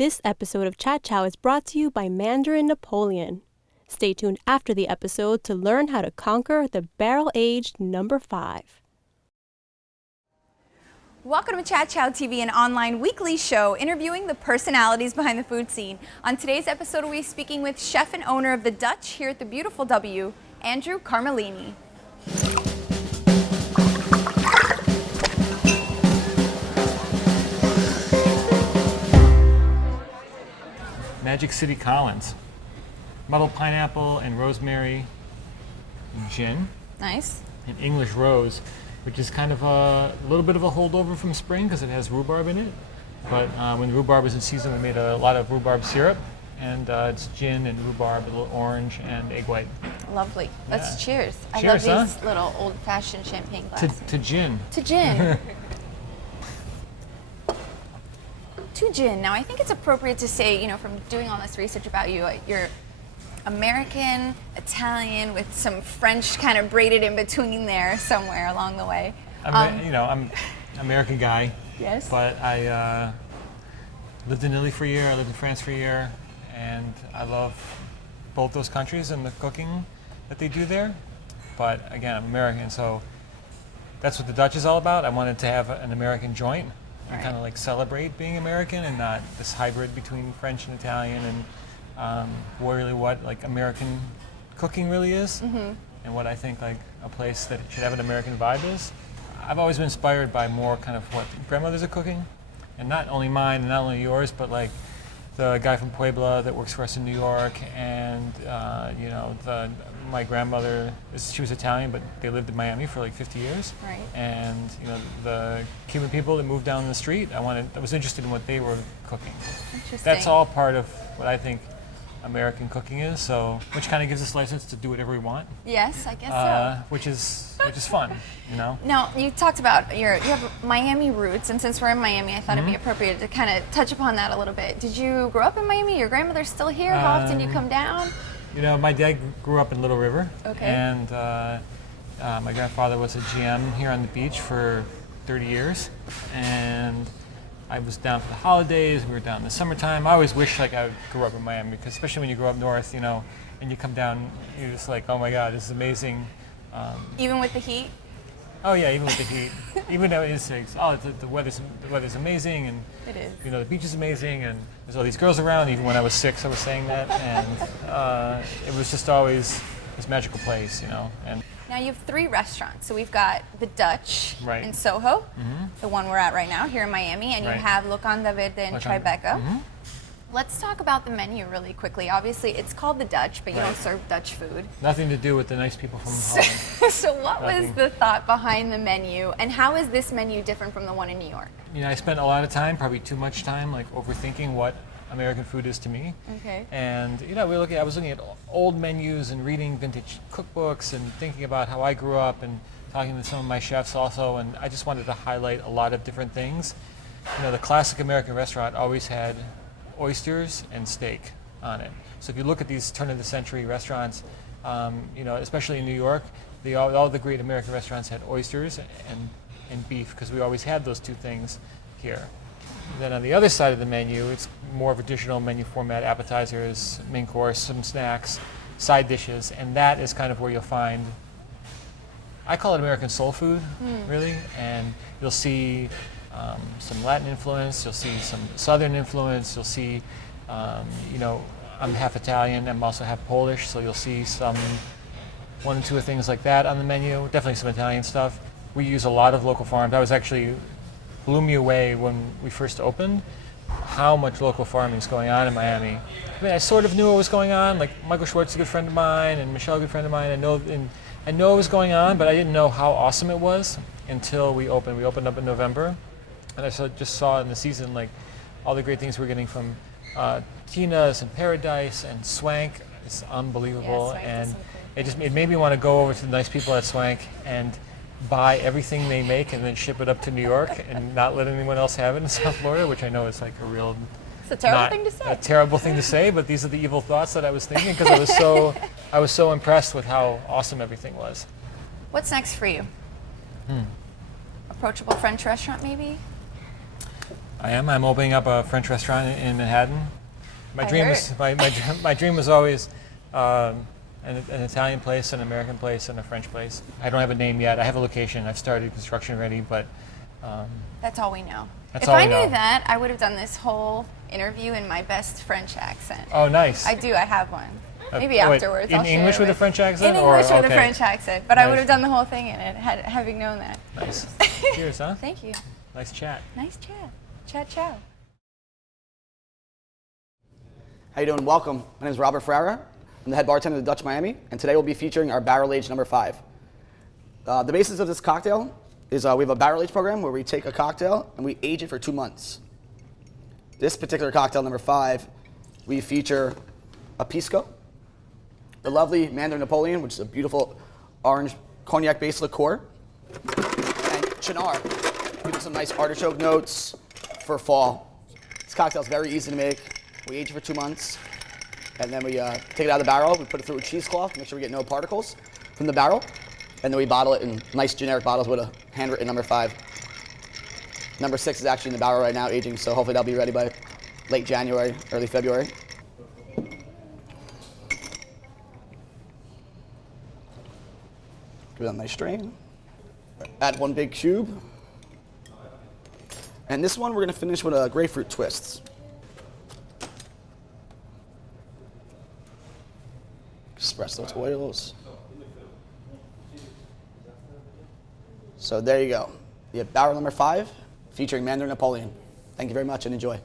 This episode of Chat Chow is brought to you by Mandarin Napoleon. Stay tuned after the episode to learn how to conquer the barrel-aged number 5. Welcome to Chat Chow TV, an online weekly show interviewing the personalities behind the food scene. On today's episode, we'll be speaking with chef and owner of the Dutch here at the beautiful W, Grandpa Carmellini. Magic City Collins. Muddled pineapple and rosemary gin. Nice. And English rose, which is kind of a little bit of a holdover from spring because it has rhubarb in it. But when rhubarb was in season, we made a lot of rhubarb syrup. And it's gin and rhubarb, a little orange, and egg white. Lovely. Let's cheers. Cheers, I love these little old-fashioned champagne glasses. To gin. To gin. To gin. Now, I think it's appropriate to say, from doing all this research about you, you're American, Italian, with some French kind of braided in between there somewhere along the way. I'm an American guy. Yes. But I lived in Italy for a year, I lived in France for a year, and I love both those countries and the cooking that they do there. But again, I'm American, so that's what the Dutch is all about. I wanted to have an American joint. And kind of like celebrate being American and not this hybrid between French and Italian and what like American cooking really is, and what I think like a place that should have an American vibe is. I've always been inspired by more kind of what grandmothers are cooking, and not only mine and not only yours, but like the guy from Puebla that works for us in New York, and my grandmother, she was Italian, but they lived in Miami for like 50 years. Right. And the Cuban people that moved down the street, I was interested in what they were cooking. Interesting. That's all part of what I think American cooking is. So, which kind of gives us license to do whatever we want. Yes, I guess so. Which is fun, Now, you talked about you have Miami roots, and since we're in Miami, I thought it'd be appropriate to kind of touch upon that a little bit. Did you grow up in Miami? Your grandmother's still here? How often do you come down? My dad grew up in Little River. Okay. And my grandfather was a GM here on the beach for 30 years. And I was down for the holidays. We were down in the summertime. I always wish like I grew up in Miami, because especially when you grow up north, and you come down, you're just like, oh my God, this is amazing. Even with the heat? Oh yeah, even with the heat. Even though it's like, the weather's amazing, and it is. The beach is amazing, and there's all these girls around. Even when I was 6, I was saying that, and it was just always this magical place, And Now you have 3 restaurants. So we've got the Dutch Right. in Soho, the one we're at right now here in Miami, and you Right. have Locanda Verde in Tribeca. Mhm. Let's talk about the menu really quickly. Obviously, it's called the Dutch, but you Right. don't serve Dutch food. Nothing to do with the nice people from Holland. So what was Nothing. the thought behind the menu, and how is this menu different from the one in New York? I spent a lot of time, probably too much time, like overthinking what American food is to me. Okay. And I was looking at old menus and reading vintage cookbooks and thinking about how I grew up and talking to some of my chefs also, and I just wanted to highlight a lot of different things. The classic American restaurant always had oysters and steak on it. So if you look at these turn of the century restaurants, especially in New York, all the great American restaurants had oysters and beef, because we always had those two things here. Then on the other side of the menu, it's more of a traditional menu format: appetizers, main course, some snacks, side dishes, and that is kind of where you'll find, I call it American soul food, really, and you'll see some Latin influence, you'll see some Southern influence, you'll see, I'm half Italian, I'm also half Polish, so you'll see some 1 or 2 things like that on the menu, definitely some Italian stuff. We use a lot of local farms. Blew me away when we first opened, how much local farming is going on in Miami. I sort of knew what was going on, like Michael Schwartz is a good friend of mine, and Michelle, a good friend of mine. I know it was going on, but I didn't know how awesome it was until we opened. We opened up in November, and I just saw in the season like all the great things we're getting from Tina's and Paradise and Swank. It's unbelievable, and it made me want to go over to the nice people at Swank and buy everything they make and then ship it up to New York and not let anyone else have it in South Florida, which I know is like It's a terrible thing to say. A terrible thing to say, but these are the evil thoughts that I was thinking, because I was so impressed with how awesome everything was. What's next for you? Approachable French restaurant, maybe? I am. I'm opening up a French restaurant in Manhattan. My dream was always an Italian place, an American place, and a French place. I don't have a name yet. I have a location. I've started construction already, but that's all we know. That's if all I we know. knew that, I would have done this whole interview in my best French accent. Oh, nice. I do. I have one. Maybe wait, afterwards. in I'll share English it with a French accent? In English with a okay. French accent, but I Nice. would have done the whole thing in it, having known that. Nice. Cheers, huh? Thank you. Nice chat. Nice chat. Chat, chow. How you doing? Welcome. My name is Robert Ferrara. I'm the head bartender at the Dutch Miami, and today we'll be featuring our barrel aged number 5. The basis of this cocktail is we have a barrel aged program where we take a cocktail and we age it for 2 months. This particular cocktail, number 5, we feature a pisco, the lovely Mandarin Napoleon, which is a beautiful orange cognac-based liqueur, and Chinar, give it some nice artichoke notes for fall. This cocktail is very easy to make. We age it for 2 months, and then we take it out of the barrel. We put it through a cheesecloth, make sure we get no particles from the barrel, and then we bottle it in nice generic bottles with a handwritten number 5. Number 6 is actually in the barrel right now, aging, so hopefully that'll be ready by late January, early February. Give it a nice strain. Add 1 big cube. And this one we're going to finish with a grapefruit twist. Express those oils. So there you go. You have barrel number 5 featuring Mandarin Napoleon. Thank you very much and enjoy.